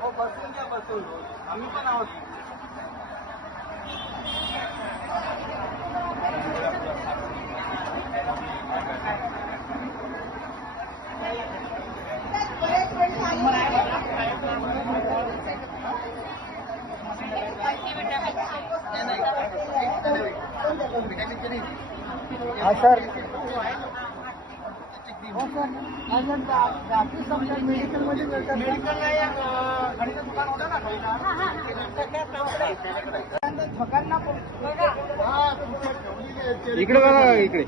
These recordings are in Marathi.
हो बसून घ्या बसून आम्ही पण आहोत. हाँ सर, हो सर, बाकी समजा मेडिकल मध्ये मिळतात. मेडिकलला खाडीचं दुकान होतं ना खाडीला, ठोकांना इकडे बघा इकडे.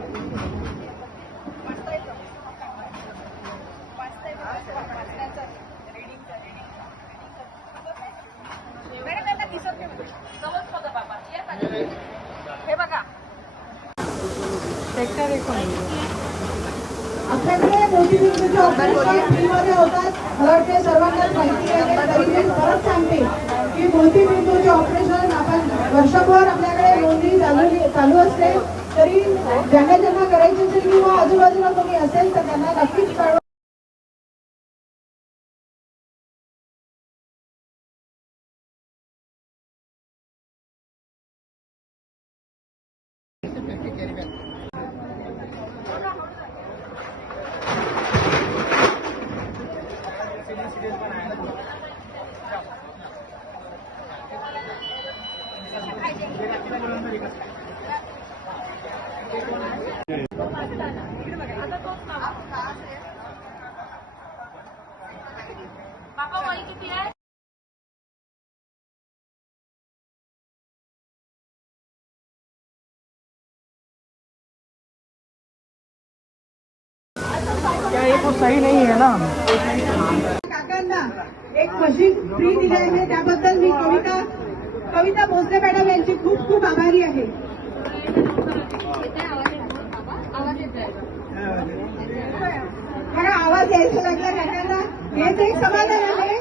हे बघा सेक्टर 1 आपल्याकडे मोठीचे ऑपरेशन फ्रीमध्ये होतात. मला वाटते सर्वांनाच माहिती आहे. तरी मी परत सांगते की मोतीबिंदूचे ऑपरेशन आपण वर्षभर आपल्याकडे नोंदणी चालू असते. तरी ज्यांना ज्यांना करायचे असेल किंवा आजूबाजूला कोणी असेल तर त्यांना नक्कीच कळवा. बाबा वय किती आहे? क्या ये तो सही नहीं है ना. काकांना एक मशीन फ्री दिली आहे त्याबद्दल मी कविता भोसले मॅडम यांची खूप खूप आभारी आहे. बघा आवाज यायचा लागला काकांना. हेच एक समाधान आहे.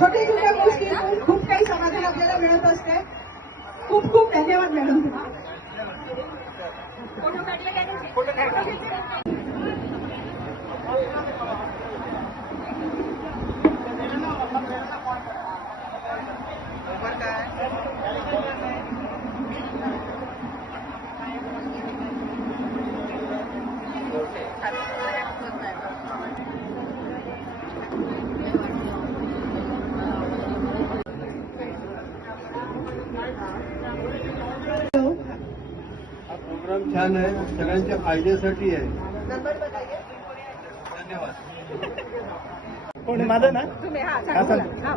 छोटे छोट्या गोष्टी खूप काही समाधान आपल्याला मिळत असते. खूप खूप धन्यवाद मॅडम. प्रोग्राम छान आहे. सगळ्यांच्या फायद्यासाठी आहे. धन्यवाद. कोण माझं ना,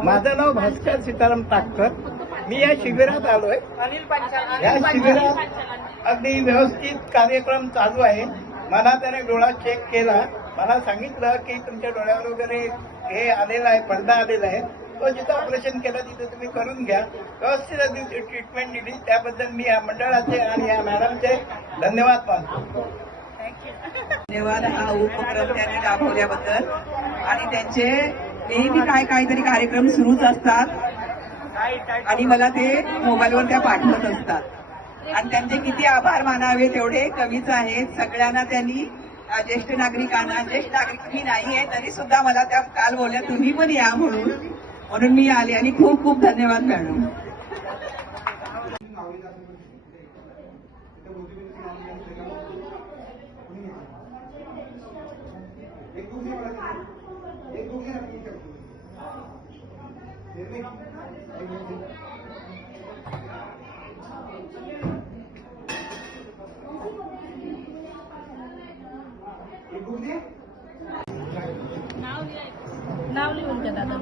माझं नाव भास्कर सीताराम टाककर. मी या शिबिरात आलोय. या शिबिरात अगदी व्यवस्थित कार्यक्रम चालू आहे. मला त्याने डोळा चेक केला. मला सांगितलं की तुमच्या डोळ्यावर वगैरे हे आलेलं आहे, पडदा आलेला आहे. तो जिथं ऑपरेशन केलं तिथे तुम्ही करून घ्या. व्यवस्थित ट्रीटमेंट दिली. त्याबद्दल मी या मंडळाचे आणि या मॅडमचे धन्यवाद मानतो. धन्यवाद हा उपक्रम त्यांनी राबवल्याबद्दल. आणि त्यांचे नेहमी काहीतरी कार्यक्रम सुरूच असतात आणि मला ते मोबाईलवर त्या पाठवत असतात. आणि त्यांचे किती आभार मानावे तेवढे कमीच आहेत. सगळ्यांना त्यांनी ज्येष्ठ नागरिकांना, ज्येष्ठ नागरिक मी नाही आहे तरी सुद्धा मला त्या काल बोलल्या तुम्ही पण या म्हणून मी आले. आणि खूप खूप धन्यवाद मॅडम. नाव लिहून घ्या दादा.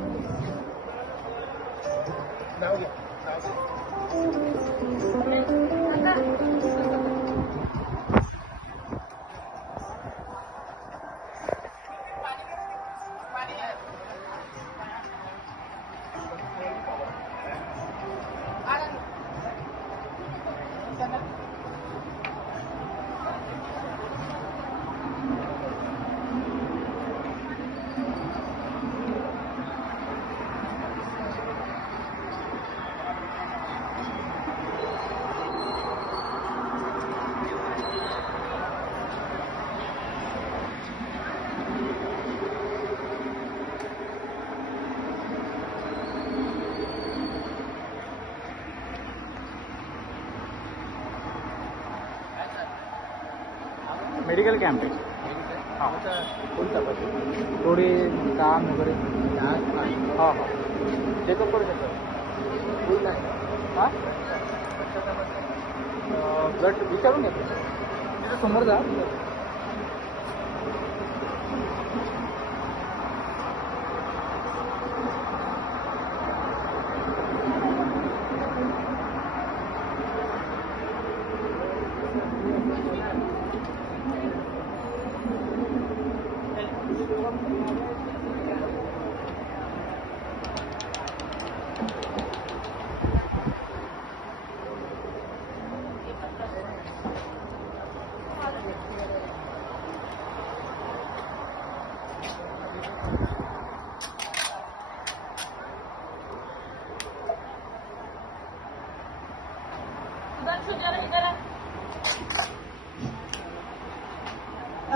मेडिकल कॅम्प आहे. हां कोणता पाहिजे थोडी काम वगैरे हां हां चेकअप करू शकतो. हां ब्लड विचारून येतो तिथे समोर जा.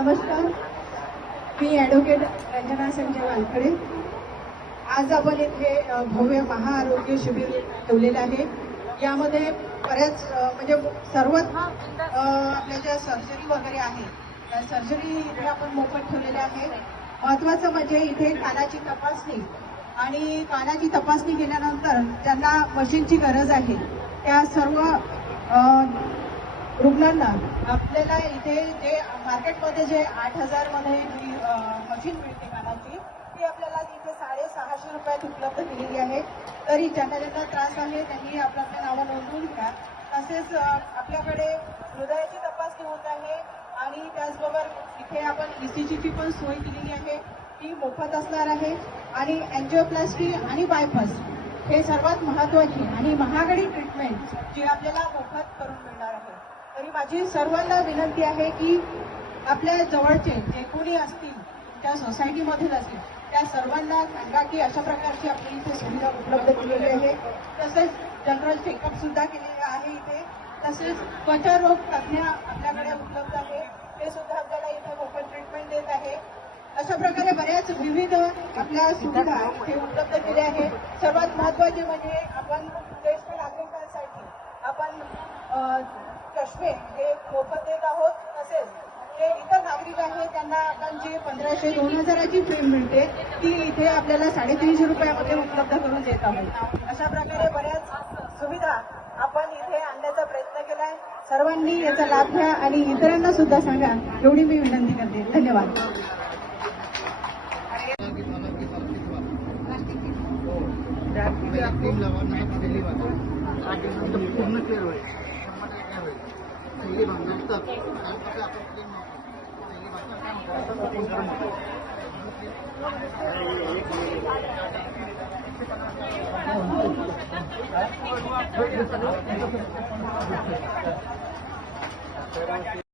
नमस्कार, मी ॲडव्होकेट रंजना संजय वानखडे. आज आपण इथे भव्य महाआरोग्य शिबिर ठेवलेलं आहे. यामध्ये बऱ्याच म्हणजे सर्वच आपल्या ज्या सर्जरी वगैरे आहे त्या सर्जरी इथे आपण मोफत ठेवलेले आहे. महत्वाचं म्हणजे इथे कानाची तपासणी आणि कानाची तपासणी केल्यानंतर ज्यांना मशीनची गरज आहे त्या सर्व रुग्णांना आपल्याला इथे जे मार्केटमध्ये जे 8,000 मध्ये जी मशीन मिळते कानाची ती आपल्याला इथे 650 रुपयात उपलब्ध केलेली आहे. तरी ज्यांना ज्यांना त्रास आहे त्यांनी आपल्या नावं नोंदवून घ्या. तसेच आपल्याकडे हृदयाची तपासणी होत आहे आणि त्याचबरोबर इथे आपण ECGची पण सोय केलेली आहे, ती मोफत असणार आहे. आणि अँजिओप्लास्टी आणि बायपास हे सर्वात महत्वाची आणि महागडी ट्रीटमेंट जी आपल्याला मोफत करून मिळणार आहे. तरी माझी सर्वांना विनंती आहे की आपल्या जवळचे जे कोणी असतील त्या सोसायटीमधील असतील त्या सर्वांना सांगा की अशा प्रकारची आपली इथे सुविधा उपलब्ध केलेली आहे. तसेच जनरल चेकअप सुद्धा केलेले आहे इथे. तसेच त्वचारोग तज्ज्ञ आपल्याकडे उपलब्ध आहे, ते सुद्धा आपल्याला इथे मोफत ट्रीटमेंट देत आहे. अशा प्रकारे बऱ्याच विविध आपल्या सुविधा इथे उपलब्ध केल्या आहे. सर्वात महत्वाचे म्हणजे आपण ज्येष्ठ नागरिकांसाठी आपण चष्मे हे मोफत देत आहोत. तसेच जे इतर नागरिक आहेत त्यांना आपण जी 1,500-2,000ची फ्रेम मिळते ती इथे आपल्याला 350 रुपयामध्ये उपलब्ध करून देत आहोत. अशा प्रकारे बऱ्याच सुविधा आपण इथे आणण्याचा प्रयत्न केलाय. सर्वांनी याचा लाभ घ्या आणि इतरांना सुद्धा सांगा एवढी मी विनंती करते. धन्यवाद. पूर्ण क्लिअर होईल.